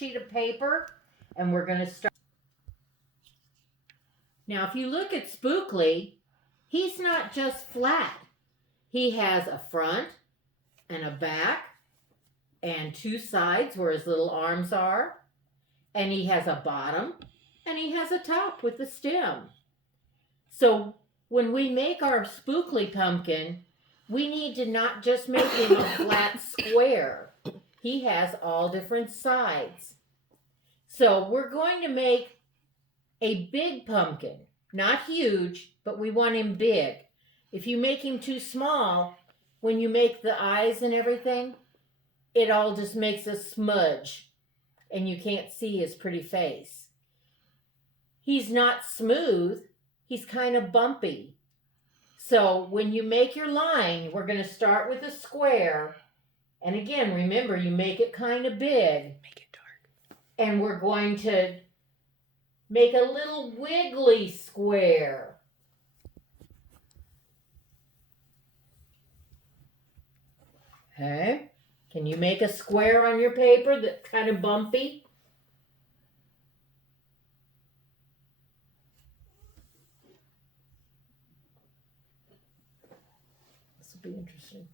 sheet of paper, and we're going to start. Now, if you look at Spookly, he's not just flat. He has a front and a back and two sides where his little arms are. And he has a bottom and he has a top with the stem. So when we make our Spookly pumpkin, we need to not just make him a flat square. He has all different sides. So we're going to make a big pumpkin. Not huge, but we want him big. If you make him too small, when you make the eyes and everything, it all just makes a smudge and you can't see his pretty face. He's not smooth. He's kind of bumpy. So when you make your line, we're going to start with a square. And again, remember, you make it kind of big. Make it dark. And we're going to make a little wiggly square. Okay. Can you make a square on your paper that's kind of bumpy? This will be interesting.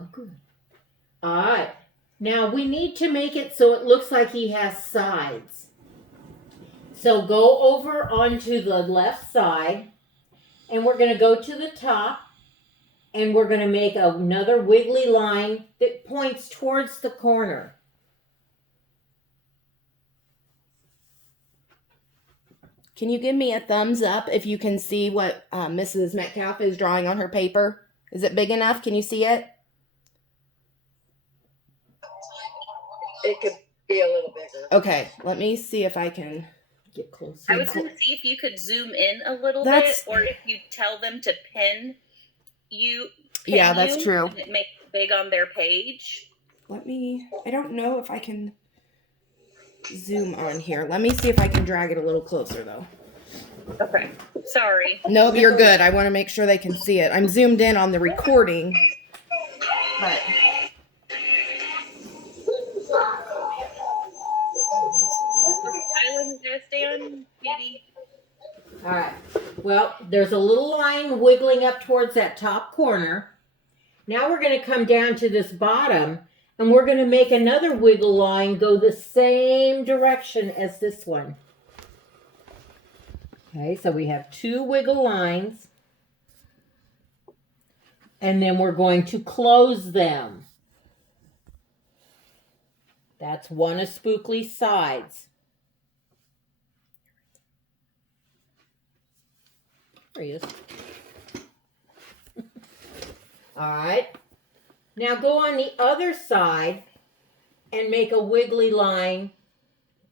Oh, good. All right. Now we need to make it so it looks like he has sides. So go over onto the left side, and we're going to go to the top, and we're going to make another wiggly line that points towards the corner. Can you give me a thumbs up if you can see what Mrs. Metcalf is drawing on her paper? Is it big enough? Can you see it? It could be a little bigger. Okay, let me see if I can get close. I was going to see if you could zoom in a little bit, or if you tell them to pin you. Yeah, that's true. And it makes it big on their page. I don't know if I can zoom on here. Let me see if I can drag it a little closer, though. Okay. Sorry. Nope, you're good. I want to make sure they can see it. I'm zoomed in on the recording. But Island gonna stay on, Kitty. All right. Well, there's a little line wiggling up towards that top corner. Now we're going to come down to this bottom, and we're going to make another wiggle line go the same direction as this one. Okay, so we have two wiggle lines, and then we're going to close them. That's one of Spookly's sides. There he is. All right. Now go on the other side and make a wiggly line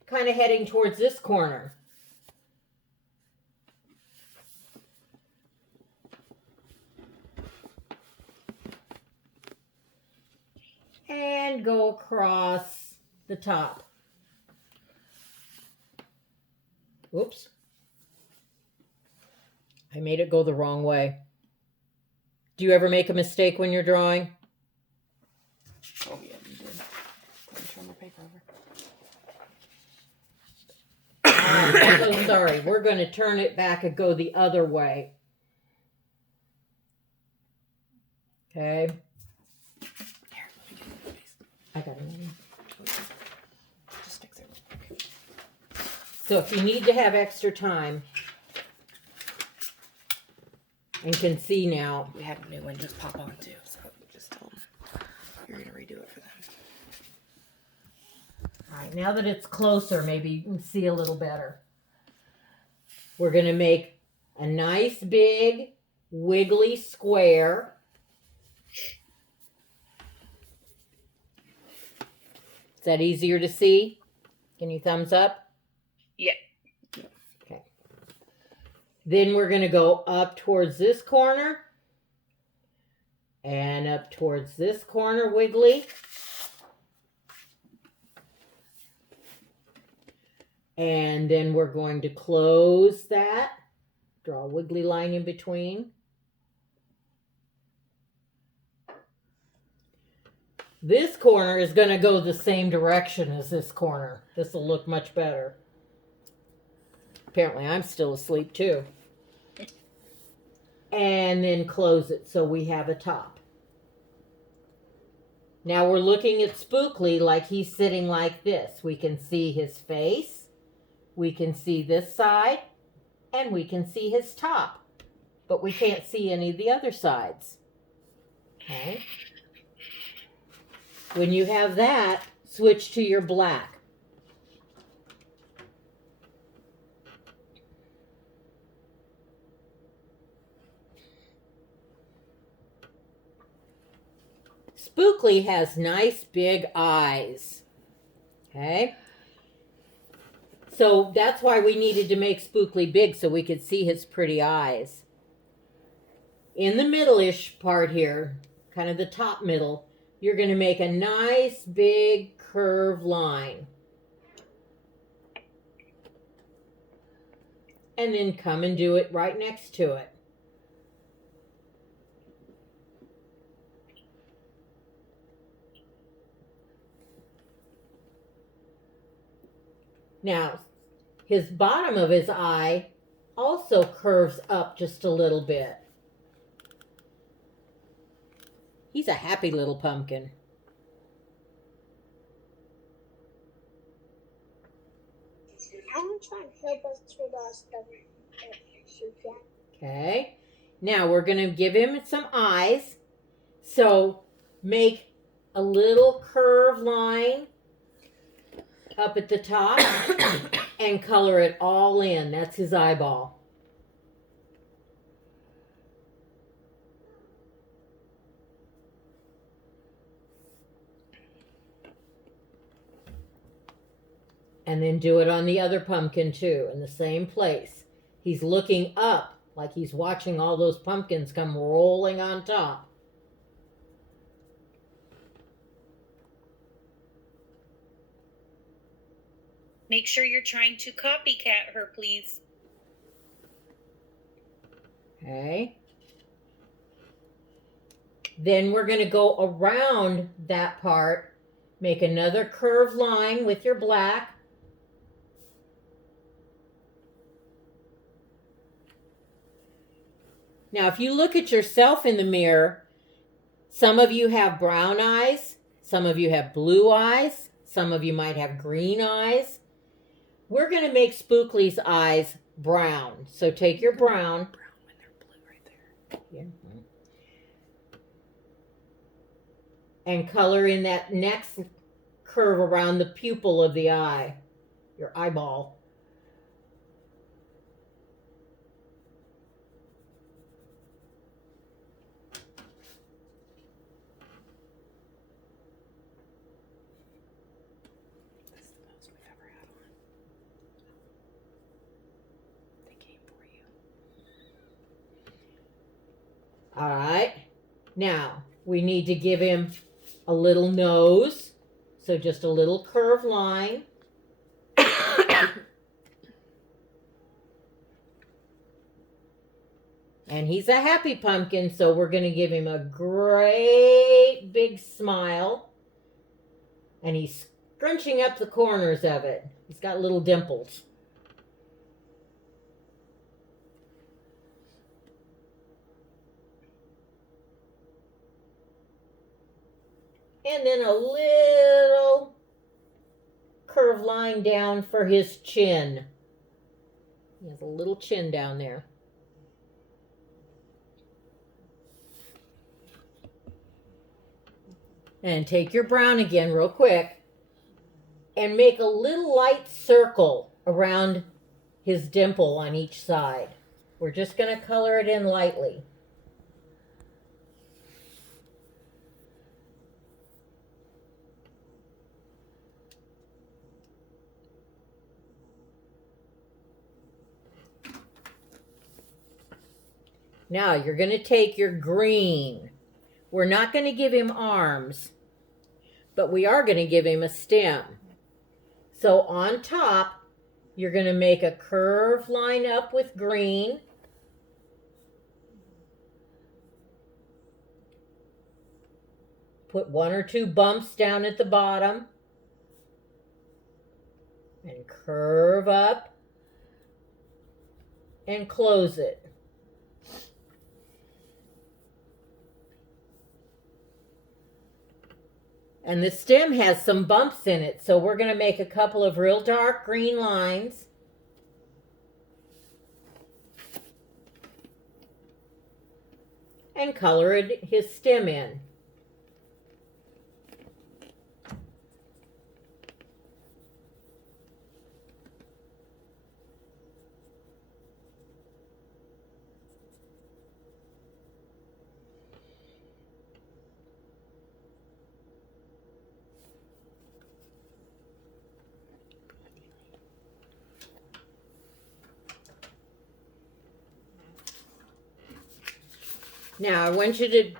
kind of heading towards this corner. And go across the top. Whoops. I made it go the wrong way. Do you ever make a mistake when you're drawing? oh yeah, you did. Let me turn my paper over. I'm so sorry. We're going to turn it back and go the other way. Okay. Here, let me get it, please. I got it. Just fix it real quick. So if you need to have extra time and can see now. We had a new one just pop on too, so just tell them you're gonna redo it for them. All right, now that it's closer, maybe you can see a little better. We're going to make a nice big wiggly square. Is that easier to see? Can you thumbs up? Yeah. Okay. Then we're going to go up towards this corner and up towards this corner wiggly. And then we're going to close that. Draw a wiggly line in between. This corner is going to go the same direction as this corner. This will look much better. Apparently, I'm still asleep too. And then close it so we have a top. Now we're looking at Spookly like he's sitting like this. We can see his face, we can see this side, and we can see his top. But we can't see any of the other sides. Okay? When you have that, switch to your black. Spookly has nice big eyes. Okay? So that's why we needed to make Spookly big so we could see his pretty eyes. In the middle-ish part here, kind of the top middle, you're going to make a nice big curved line. And then come and do it right next to it. Now, his bottom of his eye also curves up just a little bit. He's a happy little pumpkin. I'm trying to help us with our stuff. Okay. Now we're going to give him some eyes. So make a little curved line up at the top and color it all in. That's his eyeball. And then do it on the other pumpkin too, in the same place. He's looking up like he's watching all those pumpkins come rolling on top. Make sure you're trying to copycat her, please. Okay. Then we're going to go around that part, make another curved line with your black. Now, if you look at yourself in the mirror, some of you have brown eyes, some of you have blue eyes, some of you might have green eyes. We're going to make Spookly's eyes brown. So take your brown. Brown when they're blue right there. Yeah. And color in that next curve around the pupil of the eye, your eyeball. This is the most we've ever had on. They came for you. All right. Now, we need to give him a little nose. So just a little curved line. And he's a happy pumpkin, so we're going to give him a great big smile. And he's scrunching up the corners of it. He's got little dimples. And then a little curved line down for his chin. He has a little chin down there. And take your brown again real quick and make a little light circle around his dimple on each side. We're just going to color it in lightly. Now you're going to take your green. We're not going to give him arms, but we are going to give him a stem. So on top, you're going to make a curved line up with green. put 1 or 2 bumps down at the bottom and curve up and close it. And the stem has some bumps in it, so we're going to make a couple of real dark green lines. And color his stem in. Now, I want you to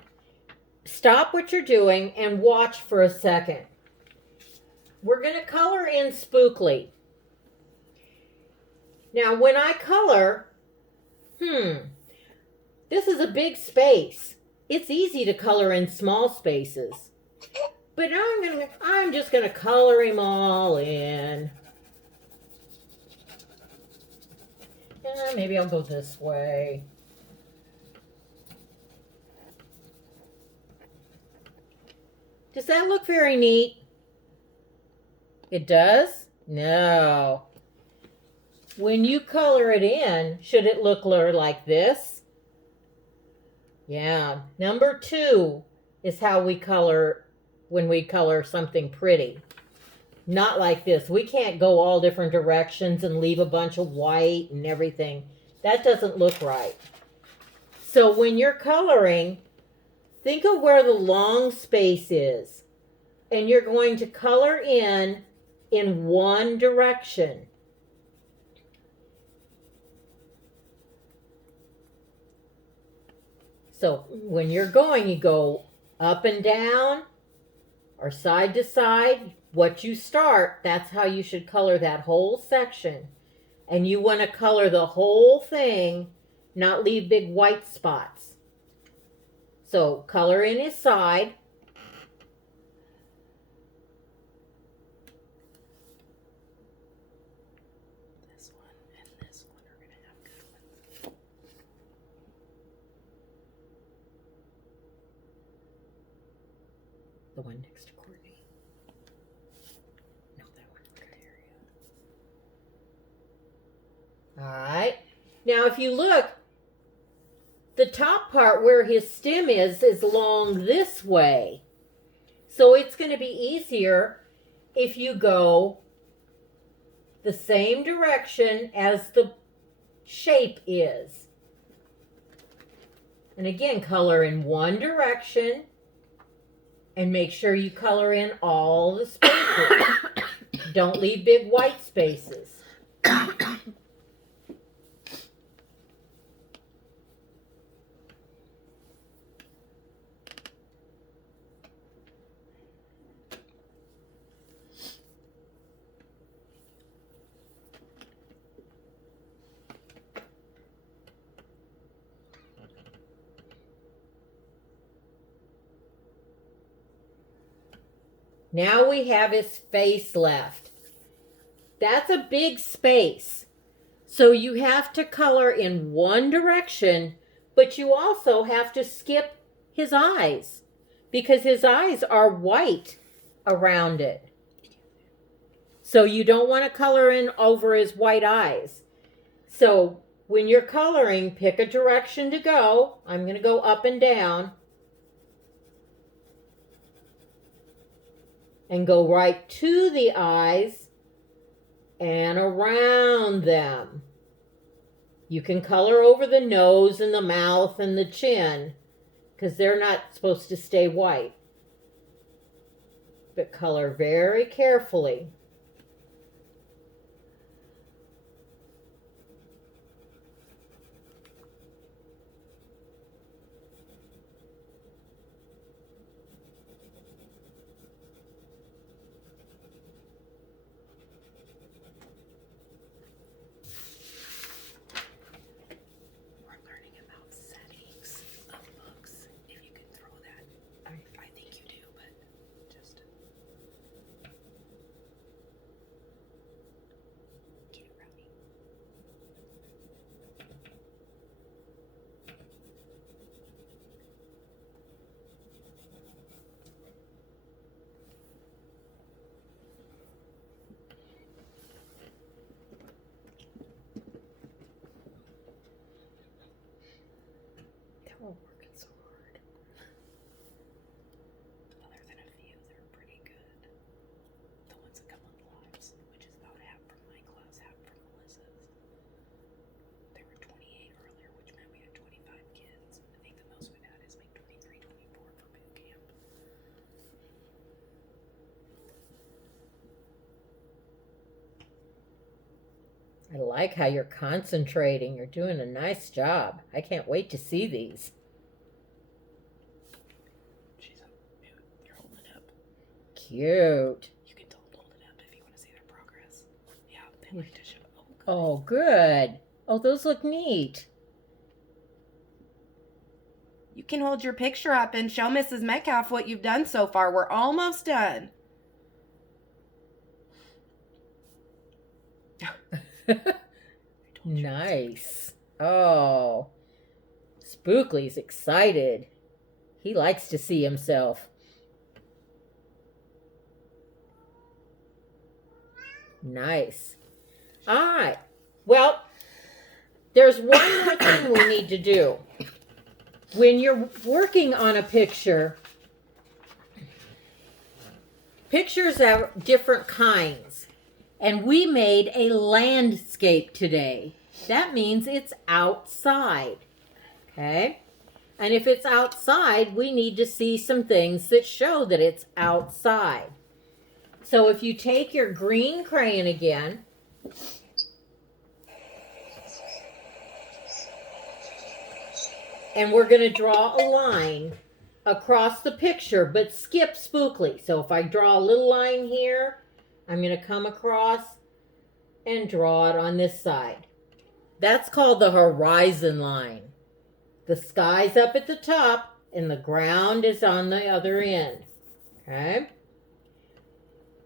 stop what you're doing and watch for a second. We're going to color in Spookly. Now, when I color, this is a big space. It's easy to color in small spaces. But now I'm just going to color him all in. Maybe I'll go this way. Does that look very neat? It does? No. When you color it in, should it look like this? Yeah. Number 2 is how we color when we color something pretty. Not like this. We can't go all different directions and leave a bunch of white and everything. That doesn't look right. So when you're coloring, think of where the long space is. And you're going to color in one direction. So when you're going, you go up and down or side to side. What you start, that's how you should color that whole section. And you want to color the whole thing, not leave big white spots. So color in his side. This one and this one are going to have good ones. The one next to Courtney. No, that one. Okay. All right. Now, if you look, the top part where his stem is long this way. So it's going to be easier if you go the same direction as the shape is. And again, color in one direction and make sure you color in all the spaces. Don't leave big white spaces. Now we have his face left. That's a big space. So you have to color in one direction, but you also have to skip his eyes because his eyes are white around it. So you don't want to color in over his white eyes. So when you're coloring, pick a direction to go. I'm going to go up and down. And go right to the eyes and around them. You can color over the nose and the mouth and the chin because they're not supposed to stay white. But color very carefully. Settings of books, if you can throw that. I think you do, but I like how you're concentrating. You're doing a nice job. I can't wait to see these. She's up. You're holding it up. Cute. You can hold it up if you want to see their progress. Yeah, they like to show. Oh, good. Oh, those look neat. You can hold your picture up and show Mrs. Metcalf what you've done so far. We're almost done. Nice. Oh, Spookly's excited. He likes to see himself. Nice. All right. Well, there's one more thing we need to do. When you're working on a picture, pictures are different kinds. And we made a landscape today. That means it's outside. Okay? And if it's outside, we need to see some things that show that it's outside. So if you take your green crayon again, and we're going to draw a line across the picture, but skip Spookly. So if I draw a little line here, I'm going to come across and draw it on this side. That's called the horizon line. The sky's up at the top and the ground is on the other end. Okay?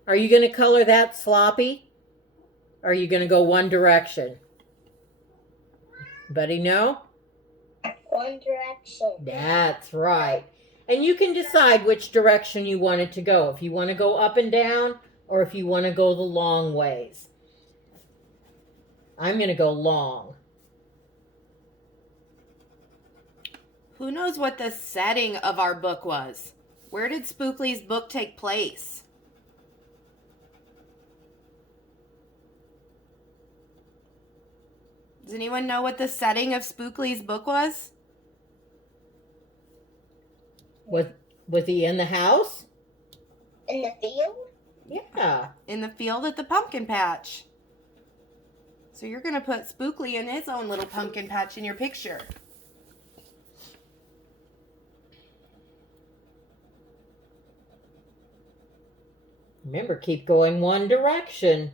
Are you going to color that sloppy? Or are you going to go one direction? Anybody know? One direction. That's right. And you can decide which direction you want it to go. If you want to go up and down, or if you want to go the long ways. I'm going to go long. Who knows what the setting of our book was? Where did Spookly's book take place? Does anyone know what the setting of Spookly's book was? Was he in the house? In the field? Yeah. In the field at the pumpkin patch. So you're going to put Spookly in his own little pumpkin patch in your picture. Remember, keep going one direction.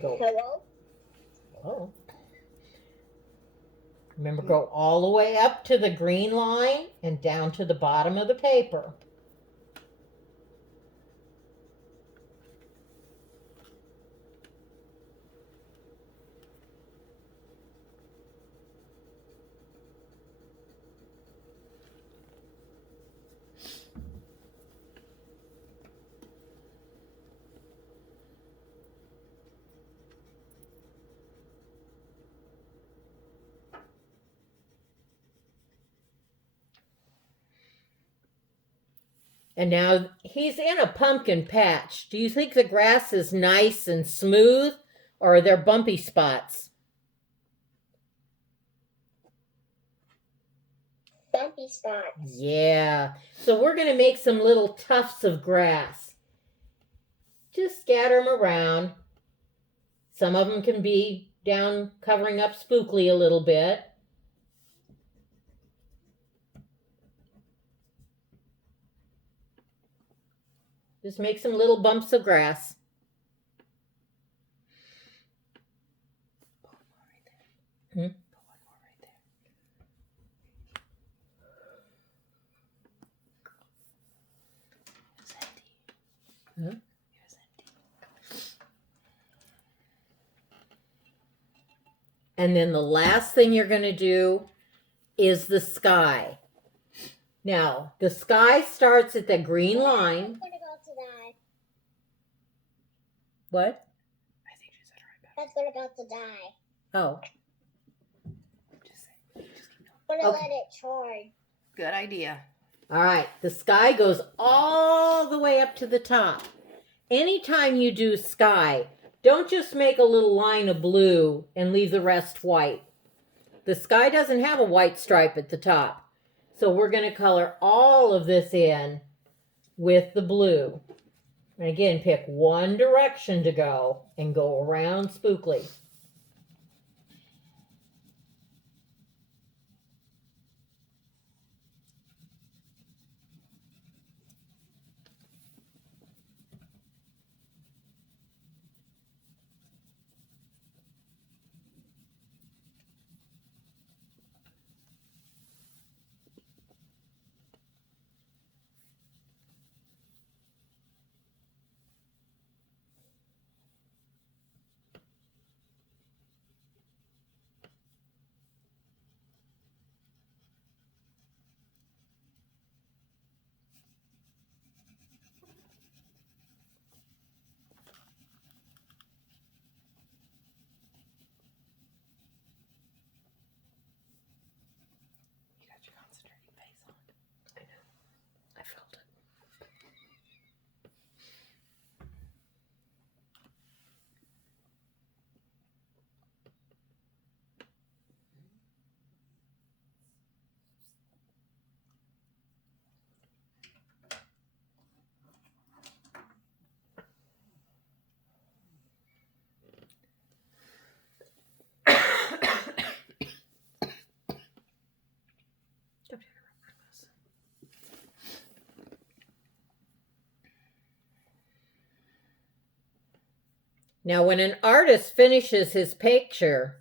Go. Hello? Oh. Remember, go all the way up to the green line and down to the bottom of the paper. And now he's in a pumpkin patch. Do you think the grass is nice and smooth, or are there bumpy spots? Bumpy spots. Yeah. So we're going to make some little tufts of grass. Just scatter them around. Some of them can be down covering up Spookly a little bit. Just make some little bumps of grass. Hmm? Huh? And then the last thing you're going to do is the sky. Now, the sky starts at the green line. I'm gonna go to die. What? I think she said right back. That's gonna go to die. Oh, I'm gonna Okay. let it charge. Good idea. all right. The sky goes all the way up to the top. anytime you do sky, don't just make a little line of blue and leave the rest white. The sky doesn't have a white stripe at the top. So we're going to color all of this in with the blue. And again, pick one direction to go and go around Spookly. You got your concentrating face on. I know. I felt it. Now, when an artist finishes his picture,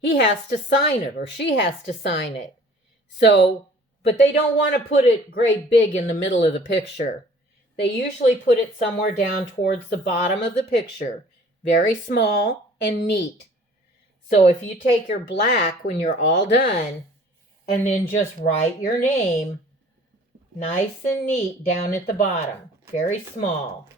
he has to sign it or she has to sign it. So, but they don't want to put it great big in the middle of the picture. They usually put it somewhere down towards the bottom of the picture, very small and neat. So if you take your black when you're all done and then just write your name nice and neat down at the bottom, very small.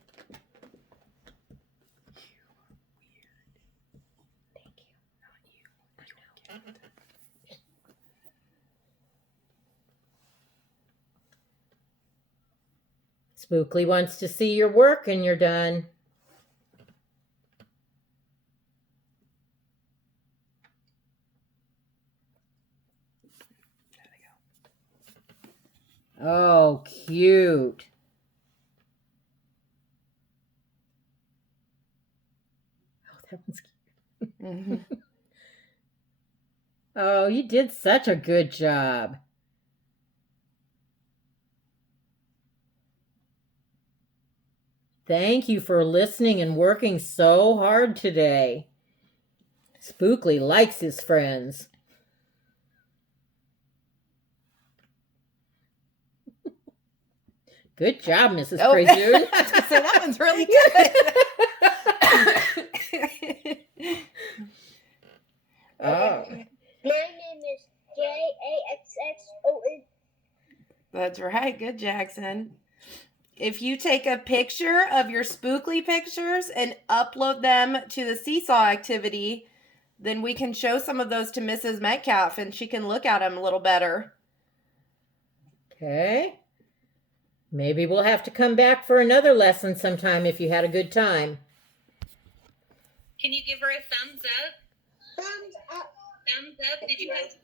Spookly wants to see your work and you're done. Oh, cute. Oh, that one's cute. Mm-hmm. Oh, you did such a good job. Thank you for listening and working so hard today. Spookly likes his friends. Good job, Mrs. Oh, Prezoon. I was gonna say, that one's really good. Oh. My name is Jaxxon. That's right. Good, Jackson. If you take a picture of your Spookly pictures and upload them to the seesaw activity, then we can show some of those to Mrs. Metcalf and she can look at them a little better. Okay. Maybe we'll have to come back for another lesson sometime if you had a good time. Can you give her a thumbs up? Thumbs up. Thumbs up. Did you guys